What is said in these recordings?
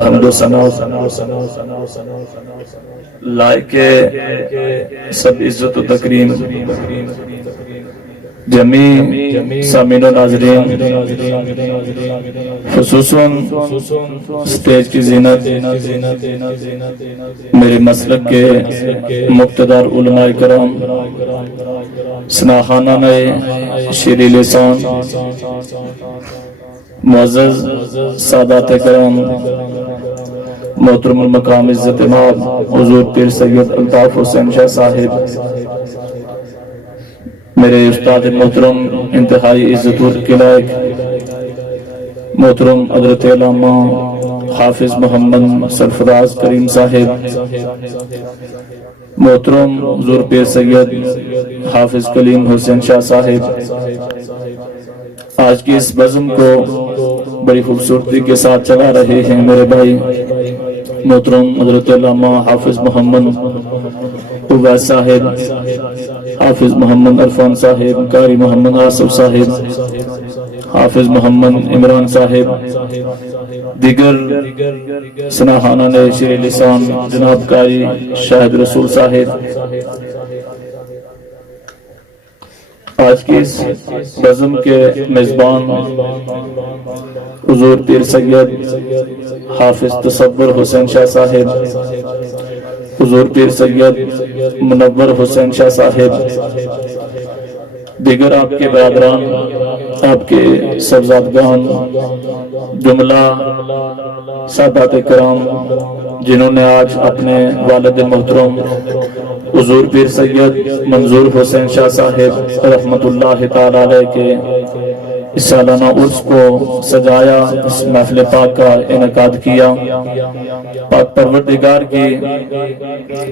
حمد و ثنا لائق سب عزت و تکریم جمیع سامعین و ناظرین، خصوصاً سٹیج کی زینت میرے مسلک کے مقتدر علماء کرام، سناخانہ میں شیریں لسان، معزز سادات کرام، محترم المقام عزت مآب حضور پیر سید الطاف حسین شاہ صاحب، میرے استاد محترم انتہائی عزت کے لائق محترم حضرت علامہ حافظ محمد سرفراز کریم صاحب، محترم حضور پیر سید حافظ کلیم حسین شاہ صاحب، آج کی اس بزم کو بڑی خوبصورتی کے ساتھ چلا رہے ہیں میرے بھائی محترم حضرت علامہ حافظ محمد اویس صاحب، حافظ محمد عرفان صاحب، قاری محمد آصف صاحب، حافظ محمد عمران صاحب، دیگر سناخانہ نے شیریں لسان جناب قاری شاہد رسول صاحب، آج کی اس بزم کے میزبان حضور پیر سید حافظ تصور حسین شاہ صاحب، حضور پیر سید منور حسین شاہ صاحب، دیگر آپ کے برادران، آپ کے سبزادگان، جملہ سادات کرام جنہوں نے آج اپنے والد محترم حضور پیر سید منظور حسین شاہ صاحب رحمت اللہ تعالی علیہ کے اس سالانہ عرس کو سجایا، اس محفل پاک کا انعقاد کیا۔ پاک پروردگار کی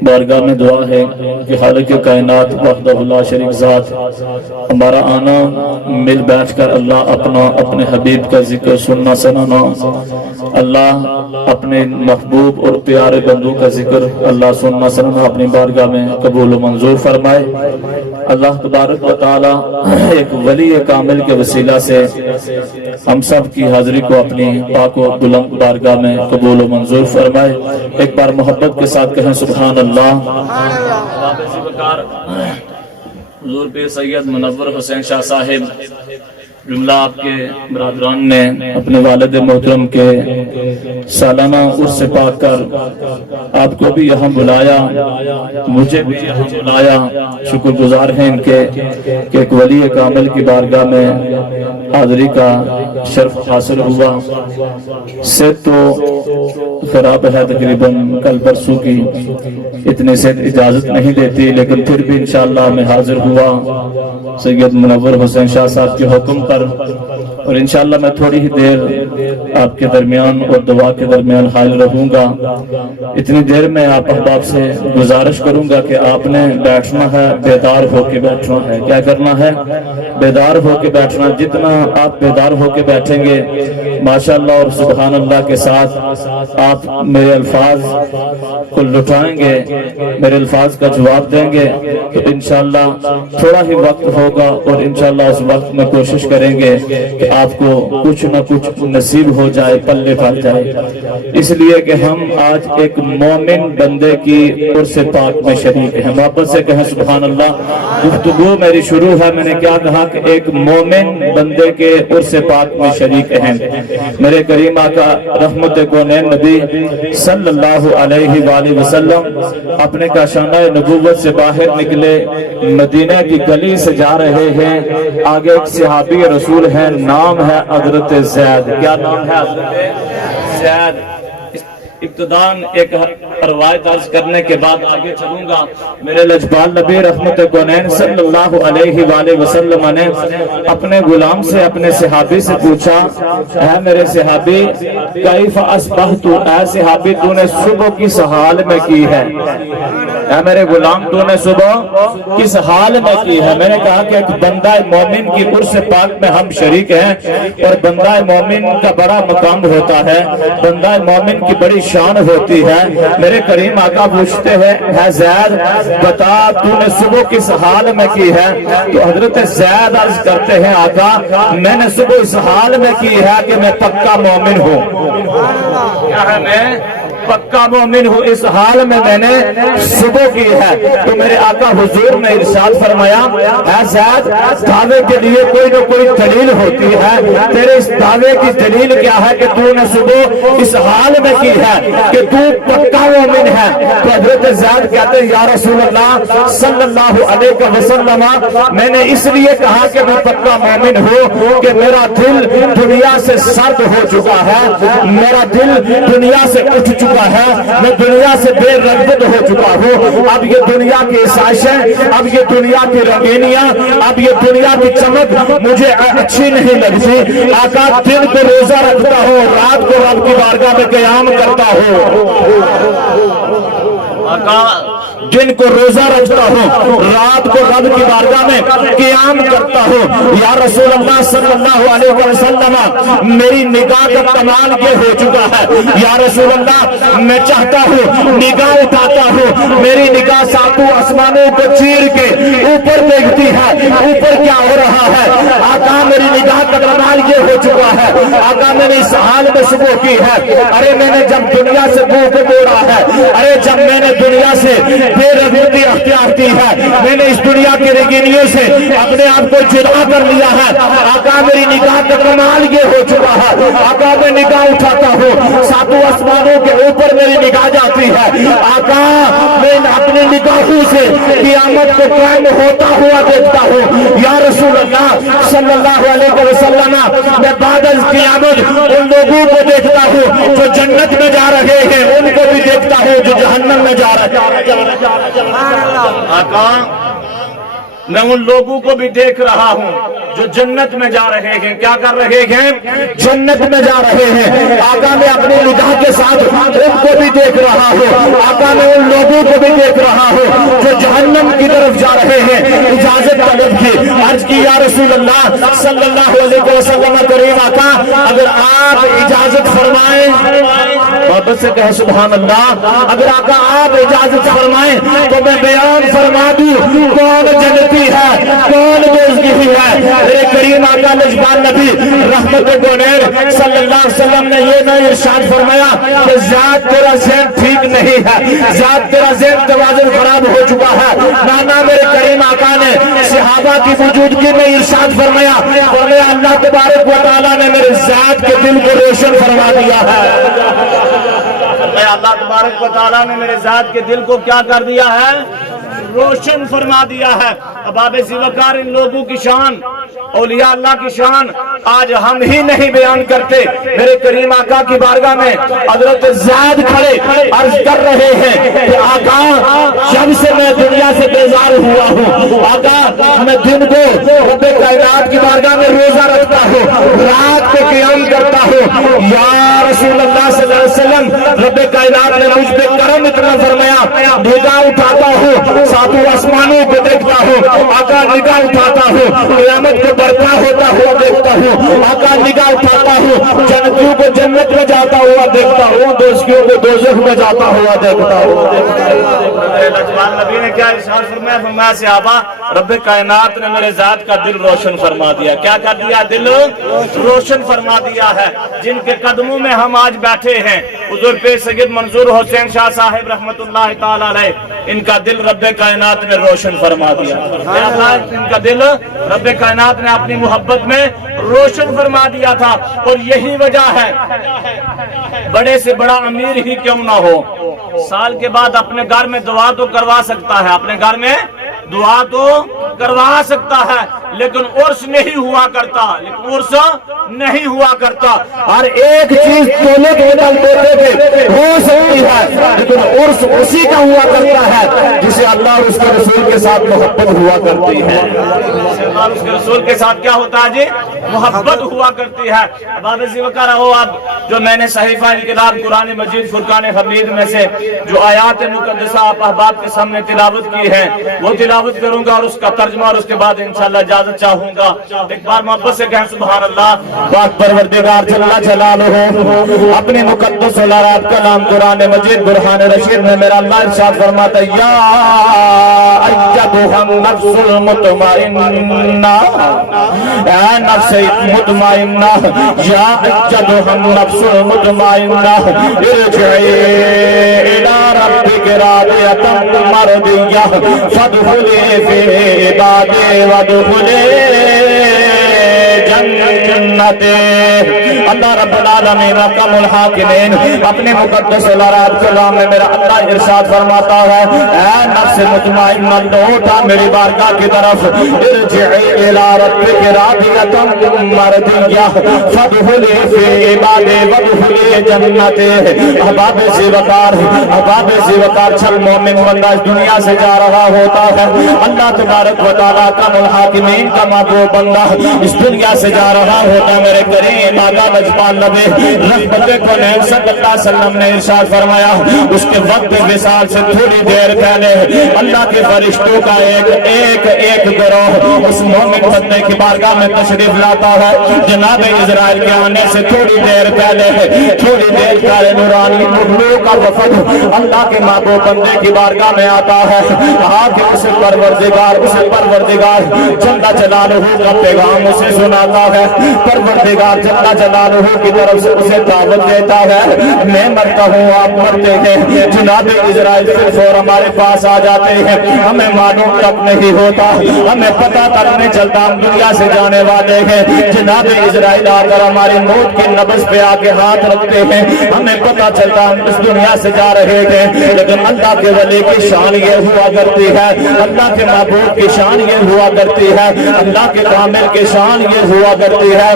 بارگاہ میں دعا ہے کہ خالق کائنات وحدہ لا شریک ذات ہمارا آنا مل بیٹھ کر اللہ اپنے حبیب کا ذکر سننا سنانا، اللہ اپنے محبوب اور پیارے بندوں کا ذکر اللہ سننا سنانا اپنی بارگاہ میں قبول و منظور فرمائے۔ اللہ تبارک و تعالی ایک ولی کامل کے وسیلہ سے ہم سب کی حاضری کو اپنی پاک و بلند بارگاہ میں قبول و منظور فرمائے۔ ایک بار محبت کے ساتھ کہیں سبحان اللہ۔ حضور پیر سید منور حسین شاہ صاحب جملہ آپ کے برادران نے اپنے والد محترم کے سالانہ عرس سے پاک کر آپ کو بھی یہاں بلایا، مجھے بھی یہاں بلایا۔ شکر گزار ہیں ان کے کہ ایک ولی کامل کی بارگاہ میں حاضری کا شرف حاصل ہوا۔ سے تو خراب ہے تقریباً کل پرسوں کی، اتنے سے اجازت نہیں دیتی، لیکن پھر بھی انشاءاللہ میں حاضر ہوا سید منور حسین شاہ صاحب کے حکم پر، اور انشاءاللہ میں تھوڑی ہی دیر آپ کے درمیان اور دعا کے درمیان حاضر رہوں گا۔ اتنی دیر میں آپ احباب سے گزارش کروں گا کہ آپ نے بیٹھنا ہے، بیدار ہو کے بیٹھنا ہے۔ کیا کرنا ہے؟ بیدار ہو کے بیٹھنا۔ جتنا آپ بیدار ہو کے بیٹھیں گے ماشاءاللہ اور سبحان اللہ کے ساتھ آپ میرے الفاظ کو لٹائیں گے، میرے الفاظ کا جواب دیں گے، تو انشاءاللہ تھوڑا ہی وقت ہوگا اور انشاءاللہ اس وقت میں کوشش کریں گے کہ آپ کو کچھ نہ کچھ نصیب ہو جائے، پلے پڑ جائے۔ اس لیے کہ ہم آج ایک مومن بندے کی عرس پاک میں شریک ہیں۔ واپس سے کہیں سبحان اللہ۔ گفتگو میری شروع ہے، میں نے کیا کہا کہ ایک مومن بندے کے عرس پاک میں شریک ہیں۔ میرے کریم آقا رحمت کونین نبی صلی اللہ علیہ وآلہ وسلم اپنے کاشانہ نبوت سے باہر نکلے، مدینہ کی گلی سے جا رہے ہیں، آگے ایک صحابی رسول ہے، نام ہے حضرت زید۔ کیا نام ہے؟ حضرت زید۔ ابتدان ایک روایت عرض کرنے کے بعد آگے چلوں گا۔ میرے لجپال نبی رحمت کونین صلی اللہ علیہ وآلہ وسلم نے اپنے غلام سے، اپنے صحابی سے پوچھا، اے میرے صحابی کیف اصبحت، اے صحابی تو نے صبح کس حال میں کی ہے؟ اے میرے غلام تو نے صبح کس حال میں کی ہے؟ میں نے کہا کہ ایک بندہ مومن کی عرس پاک میں ہم شریک ہیں، اور بندہ مومن کا بڑا مقام ہوتا ہے، بندہ مومن کی بڑی شان ہوتی ہے۔ میرے کریم آقا پوچھتے ہیں، اے زید بتا تو نے صبح کس حال میں کی ہے؟ تو حضرت زید عرض کرتے ہیں، آقا میں نے صبح اس حال میں کی ہے کہ میں پکا مومن ہوں۔ کیا ہے میں پکا مومن ہوں، اس حال میں نے صبح کی ہے۔ تو میرے آقا حضور نے ارشاد فرمایا اے زید، دعوے کے لیے کوئی نہ کوئی دلیل ہوتی ہے، تیرے اس دعوے کی دلیل کیا ہے کہ تو نے صبح اس حال میں کی ہے کہ تو پکا مومن ہے؟ تو حضرت زید کہتے ہیں یا رسول اللہ صلی اللہ علیہ وسلم، میں نے اس لیے کہا کہ میں پکا مومن ہوں کہ میرا دل دنیا سے سرد ہو چکا ہے، میرا دل دنیا سے اٹھ چکا ہے، میں دنیا سے بے رغبت ہو چکا ہوں۔ اب یہ دنیا کی آسائشیں، اب یہ دنیا کی رنگینیاں، اب یہ دنیا کی چمک مجھے اچھی نہیں لگتی۔ آقا دن کو روزہ رکھتا ہوں، رات کو رب کی بارگاہ میں قیام کرتا ہوں، آقا دن کو روزہ رکھتا ہوں، رات کو رب کی بارگاہ میں قیام کرتا ہوں۔ یا رسول اللہ صلی اللہ علیہ وسلم، میری نگاہ کا کمال یہ ہو چکا ہے، یا رسول اللہ میں چاہتا ہوں نگاہ اٹھاتا ہوں، میری نگاہ ساتوں آسمانوں کو چیر کے اوپر دیکھتی ہے، اوپر کیا ہو رہا ہے؟ آقا میری نگاہ کا کمال یہ ہو چکا ہے، آقا میں نے اس حال میں صبح کی ہے، ارے میں نے جب دنیا سے منہ کو موڑا ہے، ارے جب میں نے دنیا سے بے رغبتی اختیار کی ہے، میں نے اس دنیا کے رنگینیوں سے اپنے آپ کو جدا کر لیا ہے، آقا میری نگاہ کا کمال یہ ہو چکا ہے، آقا میں نگاہ اٹھاتا ہوں، ساتوں آسمانوں کے اوپر میری نگاہ جاتی ہے، آقا میں اپنی نگاہوں سے قیامت کو قائم ہوتا ہوا دیکھتا ہوں۔ یا رسول اللہ صلی اللہ علیہ وسلم، میں بعد از قیامت ان لوگوں کو دیکھتا ہوں جو جنت میں جا رہے ہیں، ان کو بھی دیکھتا ہوں جو جہنم میں جا رہے ہیں۔ آقا میں ان لوگوں کو بھی دیکھ رہا ہوں جو جنت میں جا رہے ہیں، کیا کر رہے ہیں؟ جنت میں جا رہے ہیں۔ آقا میں اپنی نگاہ کے ساتھ ان کو بھی دیکھ رہا ہوں، آقا میں ان لوگوں کو بھی دیکھ رہا ہوں جو جہنم کی طرف جا رہے ہیں۔ اجازت طلب کی، عرض کی یا رسول اللہ صلی اللہ علیہ وسلم کریم آقا اگر آپ اجازت فرمائیں، محبت سے کہے سبحان اللہ، اگر آقا آپ اجازت فرمائیں تو میں بیان فرما دوں کون جنتی ہے کون دوزخی ہے۔ میرے کریم آقا لجبان نبی رحمت گونیر صلی اللہ علیہ وسلم نے یہ نہ ارشاد فرمایا کہ ذات تیرا ذہن ٹھیک نہیں ہے، ذات تیرا ذہن توازن خراب ہو چکا ہے، نانا میرے کریم آقا نے صحابہ کی موجودگی میں ارشاد فرمایا اللہ تبارک و تعالیٰ نے میرے ذات کے دل کو روشن فرما دیا ہے، اللہ تبارک و تعالیٰ نے میرے ذات کے دل کو کیا کر دیا ہے؟ روشن فرما دیا ہے۔ اباب ذوالفقار ان لوگوں کی شان، اولیاء اللہ کی شان آج ہم ہی نہیں بیان کرتے۔ میرے کریم آقا کی بارگاہ میں حضرت زید کھڑے عرض کر رہے ہیں کہ آقا جب سے میں دنیا سے بیزار ہوا ہوں، آقا میں دن کو رب کائنات کی بارگاہ میں روزہ رکھتا ہوں، رات کو قیام کرتا ہوں۔ یا رسول اللہ صلی اللہ علیہ وسلم رب کائنات نے مجھ پہ کرم اتنا فرمایا، نگاہ اٹھاتا ہوں ساتوں آسمانوں کو دیکھتا ہوں، آقا نگاہ اٹھاتا ہوں قیامت کو برپا ہوتا ہوا دیکھتا ہوں، آقا نگاہ اٹھاتا ہوں جنتیوں کو جنت میں جاتا ہوا دیکھتا ہوں، دوزخیوں کو دوزخ میں جاتا ہوا دیکھتا ہوں۔ لجبان نبی نے کیا ارشاد فرمایا؟ فرمایا صحابہ رب کائنات نے میرے ذات کا دل روشن فرما دیا۔ کیا کر دیا؟ دل روشن فرما دیا ہے۔ جن کے قدموں میں ہم آج بیٹھے ہیں حضور پیر سید منظور حسین شاہ صاحب رحمت اللہ تعالی علیہ، ان کا دل رب کائنات نے روشن فرما دیا۔ ان کا دل رب کائنات نے اپنی محبت میں روشن فرما دیا تھا، اور یہی وجہ ہے بڑے سے بڑا امیر ہی کیوں نہ ہو، سال کے بعد اپنے گھر میں دعا تو کروا سکتا ہے، اپنے گھر میں دعا تو کروا سکتا ہے، لیکن عرس نہیں ہوا کرتا، نہیں ہوا کرتا۔ ہر ایک چیز تولے بدل دیتے تھے ہو سکتی ہے، لیکن عرس اسی کا ہوا کرتا ہے جسے اللہ اور اس کے رسول کے ساتھ محبت ہوا کرتی ہے۔ اللہ اس کے رسول کے ساتھ کیا ہوتا ہے جی؟ محبت ہوا کرتی ہے۔ اب آپ ذکر رہو، اب جو میں نے صحیفہ انقلاب قرآن مجید فرقان حمید میں سے جو آیات مقدسہ آپ احباب کے سامنے تلاوت کی ہے وہ تلاوت کروں گا، اور اس کا ترجمہ اور اس کے بعد انشاءاللہ اجازت چاہوں گا۔ ایک بار محبت سے کہیں سبحان اللہ۔ پاک پروردگار جل جلالہ اپنے مقدس الارات کلام قرآن مجید برہان رشید میں میرا اللہ ارشاد فرماتا ہے یا ایتھا النفس المطمئنہ مطمئنہ اے نفس مطمئنہ یا ایتھا نفس مطمئنہ ارجعی الی ربک راضیۃ مرضیہ فادخلی فی عبادی وادخلی جنت۔ اللہ رب العالمین احکم الحاکمین اپنے مقدس الاراد کلام میں میرا اللہ ارشاد فرماتا ہے اے نفس مطمئنہ لوٹا میری بارگاہ کی طرف ارجعی الی ربک راضیۃ مرضیہ فادخلی فی عبادی وادخلی جنت۔ احباب زیوکار چل مومن بندہ اس دنیا سے جا رہا ہوتا ہے، اللہ تبارک و تعالیٰ کا الحاکمین کا محبوب بندہ اس دنیا سے جا رہا ہوتا ہے۔ میرے کریم آقا مجبان نبی رحمت کونین صلی اللہ علیہ وسلم نے ارشاد فرمایا اس کے وقت وصال سے تھوڑی دیر پہلے اللہ کے فرشتوں کا ایک گروہ اس مومن بندے کی بارگاہ میں تشریف لاتا ہے۔ جناب اسرائیل کے آنے سے تھوڑی دیر پہلے نورانی مخلوق کا وفد اللہ کے محبوب بندے کی بارگاہ میں آتا ہے۔ آگے اسے پروردگار جل جلالہ کا پیغام اسے سناتا ہے، پروردگار جل جلالہ کی طرف سے اسے دعوت دیتا ہے۔ میں مرتا ہوں آپ مرتے ہیں، جناب اسرائیل پھر فور ہمارے پاس آ جاتے ہیں، ہمیں معلوم تک نہیں ہوتا، ہمیں پتہ تک نہیں چلتا ہم دنیا سے جانے والے ہیں۔ جناب اسرائیل آ کر ہماری موت کے نبض پہ آ کے ہاتھ رکھتے ہیں، ہمیں پتہ چلتا ہم اس دنیا سے جا رہے ہیں، لیکن اللہ کے ولی کی شان یہ ہوا کرتی ہے، اللہ کے محبوب کی شان یہ ہوا کرتی ہے، اللہ کے کامل کی شان یہ ہوا کرتی ہے،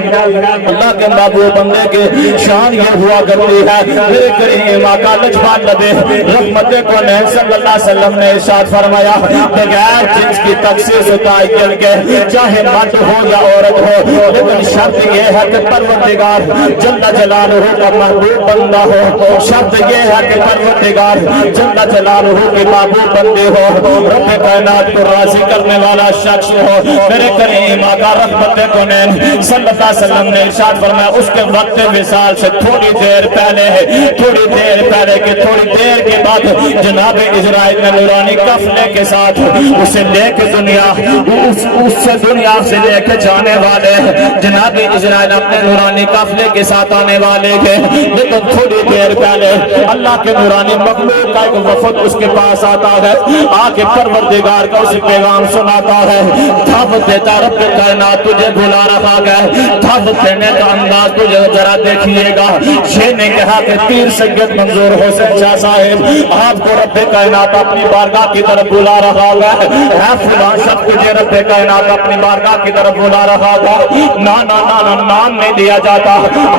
اللہ کے محبوب بندے کی شان یہ ہوا کرتی ہے۔ میرے کریم آقا لجپال نبی رحمت کونین صلی اللہ علیہ وسلم نے ارشاد فرمایا بغیر جنس کی تخصیص و تعین کے چاہے مرد ہو یا عورت ہو، لیکن شرط یہ ہے کہ پروردگار جل جلالہ کا محبوب بندہ ہو، شرط یہ ہے کہ پروردگار جل جلالہ کے محبوب بندے ہو، رب کائنات کو راضی کرنے والا شخص ہو۔ میرے کریم آقا رحمت کونین صلی اللہ علیہ وسلم نے ارشاد فرمایا اس کے وقت وصال سے تھوڑی دیر پہلے تھوڑی دیر کے بعد جناب اسرائیل نے نورانی قافلے کے ساتھ اسے لے کے دنیا سے لے کے جانے والے جناب اسرائیل اپنے نورانی قافلے کے ساتھ آنے والے تھے، لیکن تھوڑی دیر پہلے اللہ کے نورانی مخلوق کا ایک وفد اس کے پاس آتا ہے، آ کے پروردگار کا اسے پیغام سناتا ہے، دعوت دیتا رب کائنات تجھے بلا رہا ہے، دعوت دینے کا انداز تجھے ذرا دیکھیے گا۔ یہ نے کہا کہ پیر سید منظور حسین شاہ صاحب آپ کو رب کائنات اپنی بارگاہ کی طرف بلا رہا ہے، فلاں شخص تجھے رب کائنات اپنی بارگاہ کی طرف بلا رہا تھا۔ نام نہیں دیا جاتا،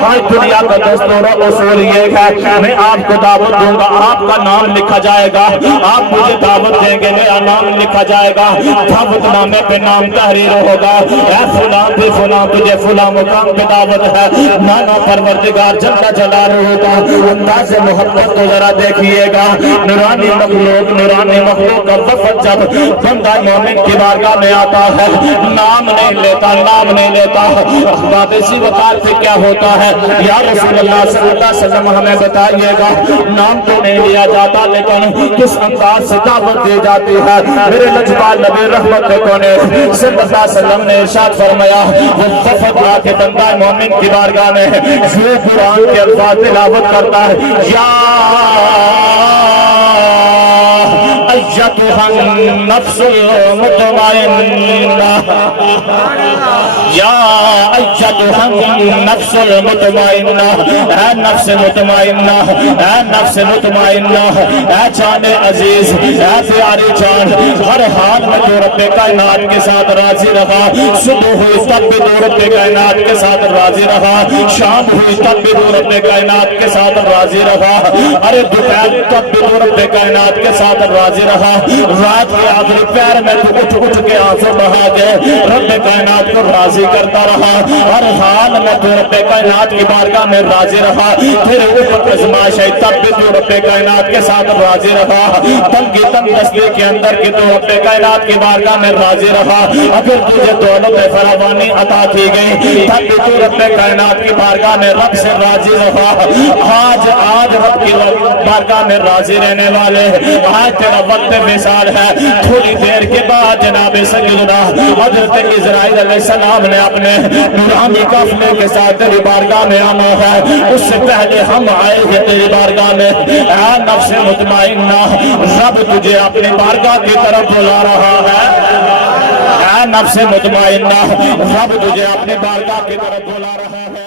آج دنیا کا دستور و اصول یہ ہے میں آپ کو دعوت دوں گا، آپ کا نام لکھا جائے گا، آپ مجھے دعوت دیں گے میرا نام لکھا جائے گا، دعوت نامے پہ نام تحریر ہوگا، اے فلاں پہ فلاں تجھے فلاں مقام پہ دعوت ہے۔ نانا پروردگار جل جلالہ ہوتا انداز محبت تو ذرا دیکھیے گا، نورانی مخلوق کا وفد جب بندہ مومن کی بارگاہ میں آتا ہے نام نہیں لیتا۔ احباب زیوکار سے کیا ہوتا ہے یا رسول اللہ صلی اللہ علیہ وسلم ہمیں بتائیے گا، نام تو نہیں لیا جاتا لیکن کس انداز سے دعوت دی جاتی ہے۔ میرے لجپال نبی رحمت کونین صلی اللہ علیہ وسلم نے ارشاد فرمایا وہ وفد آ کے بندہ مومن کی بارگاہ میں یہ قرآن کے الفاظ تلاوت کرتا ہے، یا ایتھا النفس المطمئنہ، یا ایتھا النفس المطمئنہ، اے نفس مطمئنہ، اے نفس مطمئنہ، اے جان عزیز، اے پیاری جان، ہر حال میں تو رب کائنات کے ساتھ راضی رہا، صبح ہوئی تب بھی تو رب کائنات کے ساتھ راضی رہا، شام ہوئی تب بھی تو رب کائنات کے ساتھ راضی رہا، ارے دوپہر تب بھی تو رب کائنات کے ساتھ راضی رہا، رات کے آخری پیر میں تو اٹھ کے آنسو بہا کے رب کائنات کو راضی کرتا رہا، ہر حال میں تو رب کائنات کی بارگاہ میں راضی رہا، پھر اوپر ازمائش ہے تب بھی تو رب کائنات کے ساتھ راضی رہا، تنگی دستی کے اندر کی تو رب کائنات کی بارگاہ میں راضی رہا، اگر تجھے دولت فراوانی عطا کی گئی تب بھی تو رب کائنات کی بارگاہ میں رب سے راضی رہا۔ آج رب کی بارگاہ میں راضی رہنے والے، آج تیرا وقت وصال ہے، تھوڑی دیر کے بعد جناب سیدنا حضرت اسرائیل علیہ السلام نے اپنے نورانی قافلے کے ساتھ تیری بارگاہ میں آنا ہے، اس سے پہلے ہم آئے ہیں تیری بارگاہ میں۔ اے نفس مطمئنہ، رب تجھے اپنی بارگاہ کی طرف بلا رہا ہے، اے نفس مطمئنہ، رب تجھے اپنی بارگاہ کی طرف بلا رہا ہے۔